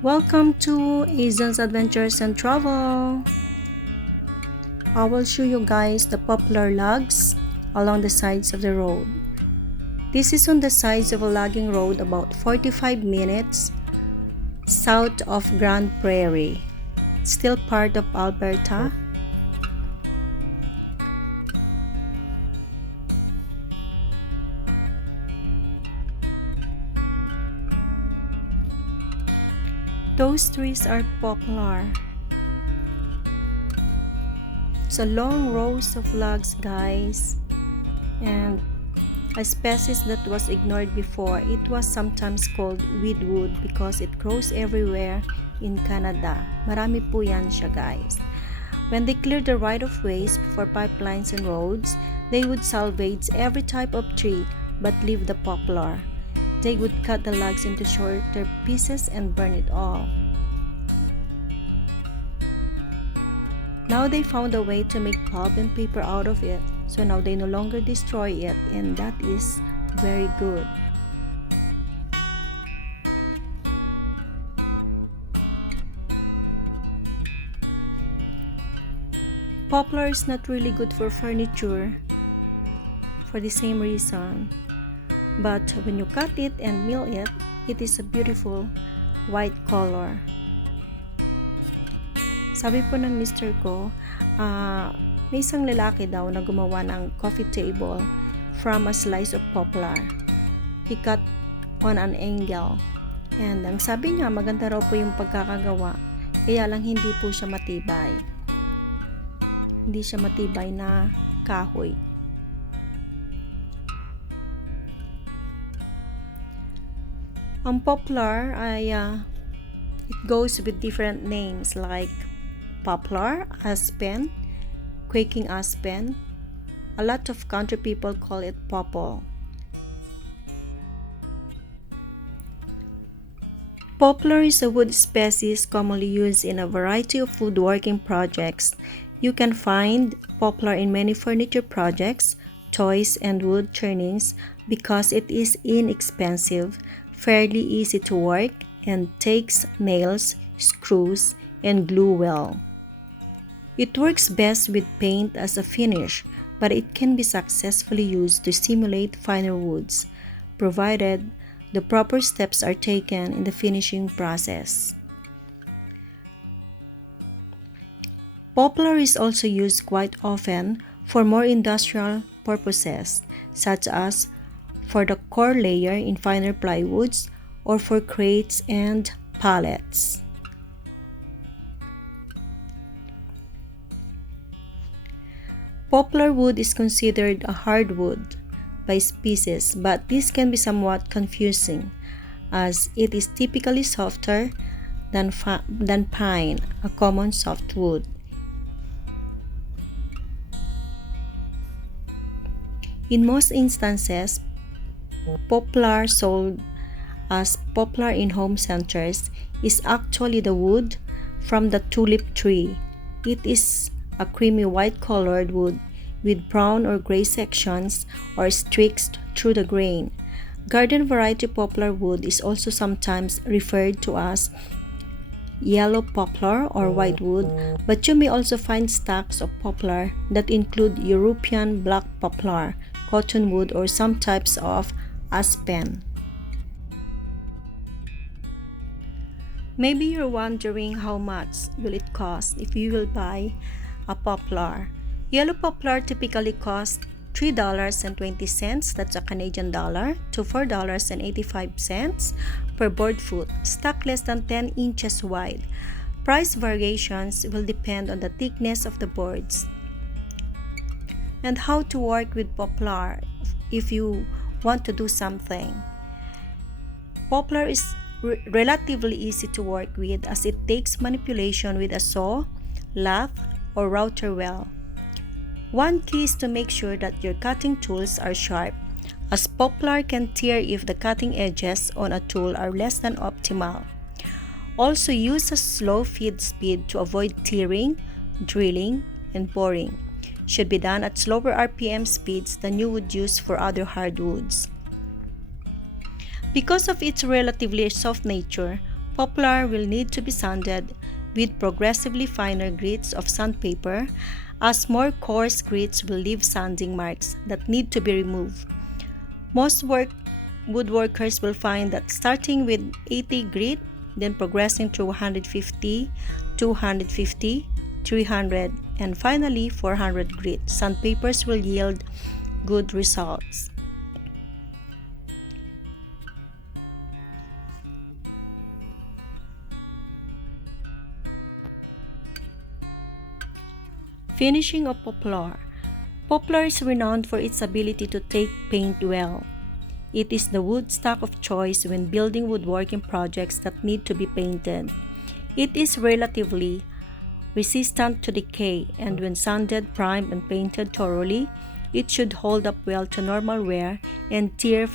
Welcome to Ethan's Adventures and Travel. I will show you guys the poplar logs along the sides of the road. This is on the sides of a logging road about 45 minutes south of Grand Prairie, still part of Alberta. Those trees are poplar. It's a long rows of logs, guys, and a species that was ignored before. It was sometimes called weedwood because it grows everywhere in Canada. Marami po yan siya, guys. When they cleared the right-of-ways for pipelines and roads, they would salvage every type of tree but leave the poplar. They would cut the logs into shorter pieces and burn it all. Now they found a way to make pulp and paper out of it, so now they no longer destroy it, and that is very good. Poplar is not really good for furniture for the same reason. But when you cut it and mill it, it is a beautiful white color. Sabi po ng mister ko, may isang lalaki daw na gumawa ng coffee table from a slice of poplar. He cut on an angle. And ang sabi niya, maganda raw po yung pagkakagawa. Kaya lang hindi po siya matibay. Hindi siya matibay na kahoy. Ang poplar ay it goes with different names like poplar, aspen, quaking aspen. A lot of country people call it popple. Poplar is a wood species commonly used in a variety of woodworking projects. You can find poplar in many furniture projects, toys, and wood turnings because it is inexpensive, fairly easy to work, and takes nails, screws, and glue well. It works best with paint as a finish, but it can be successfully used to simulate finer woods, provided the proper steps are taken in the finishing process. Poplar is also used quite often for more industrial purposes, such as for the core layer in finer plywoods or for crates and pallets. Poplar wood is considered a hardwood by species, but this can be somewhat confusing as it is typically softer than pine, a common softwood. In most instances, poplar sold as poplar in home centers is actually the wood from the tulip tree. It is a creamy white colored wood with brown or gray sections or streaks through the grain. Garden variety poplar wood is also sometimes referred to as yellow poplar or whitewood, but you may also find stacks of poplar that include European black poplar, cottonwood, or some types of aspen. Maybe you're wondering how much will it cost if you will buy a poplar. Yellow poplar typically costs $3.20, that's a Canadian dollar, to $4.85 per board foot, stuck less than 10 inches wide. Price variations will depend on the thickness of the boards and how to work with poplar if you want to do something. Poplar is relatively easy to work with as it takes manipulation with a saw, lathe, or router well. One key is to make sure that your cutting tools are sharp, as poplar can tear if the cutting edges on a tool are less than optimal. Also use a slow feed speed to avoid tearing, drilling, and boring. Should be done at slower RPM speeds than you would use for other hardwoods. Because of its relatively soft nature, poplar will need to be sanded with progressively finer grits of sandpaper, as more coarse grits will leave sanding marks that need to be removed. Most woodworkers will find that starting with 80 grit, then progressing through 150, 250, 300, and finally 400 grit sandpapers will yield good results. Finishing of poplar. Poplar is renowned for its ability to take paint well. It is the wood stock of choice when building woodworking projects that need to be painted. It is relatively resistant to decay, and when sanded, primed, and painted thoroughly, it should hold up well to normal wear and tear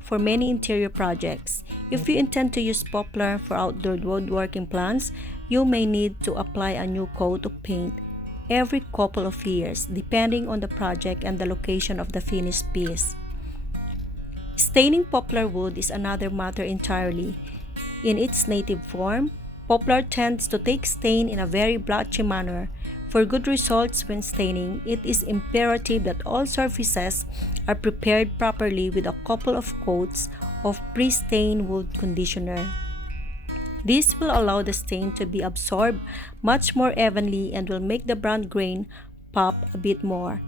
for many interior projects. If you intend to use poplar for outdoor woodworking plans, you may need to apply a new coat of paint every couple of years, depending on the project and the location of the finished piece. Staining poplar wood is another matter entirely. In its native form, poplar tends to take stain in a very blotchy manner. For good results when staining, it is imperative that all surfaces are prepared properly with a couple of coats of pre-stained wood conditioner. This will allow the stain to be absorbed much more evenly and will make the brand grain pop a bit more.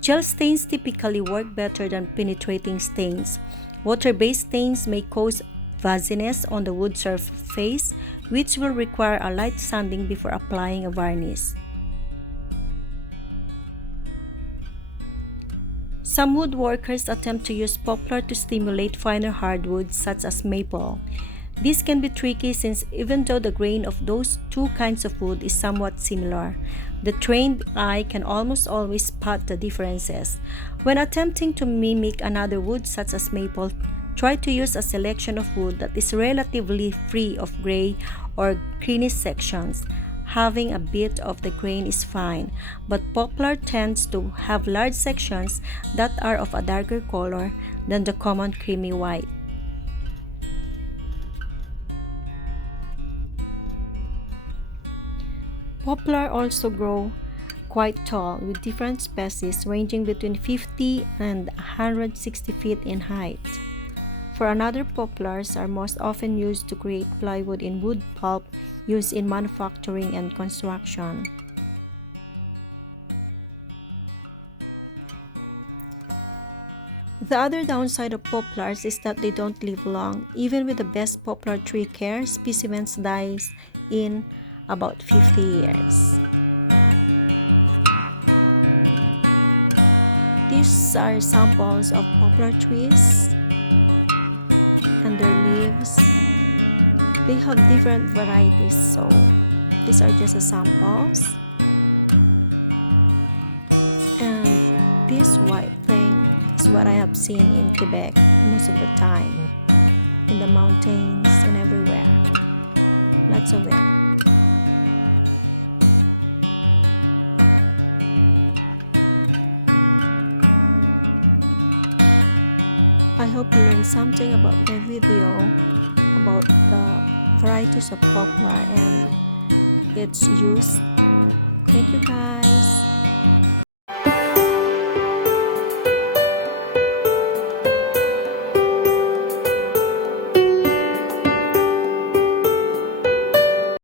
Gel stains typically work better than penetrating stains. Water-based stains may cause fuzziness on the wood surface, which will require a light sanding before applying a varnish. Some woodworkers attempt to use poplar to stimulate finer hardwoods such as maple. This can be tricky since even though the grain of those two kinds of wood is somewhat similar, the trained eye can almost always spot the differences. When attempting to mimic another wood such as maple, try to use a selection of wood that is relatively free of gray or greenish sections. Having a bit of the grain is fine, but poplar tends to have large sections that are of a darker color than the common creamy white. Poplar also grow quite tall, with different species ranging between 50 and 160 feet in height. For another, poplars are most often used to create plywood in wood pulp used in manufacturing and construction. The other downside of poplars is that they don't live long. Even with the best poplar tree care, specimens dies in about 50 years. These are samples of poplar trees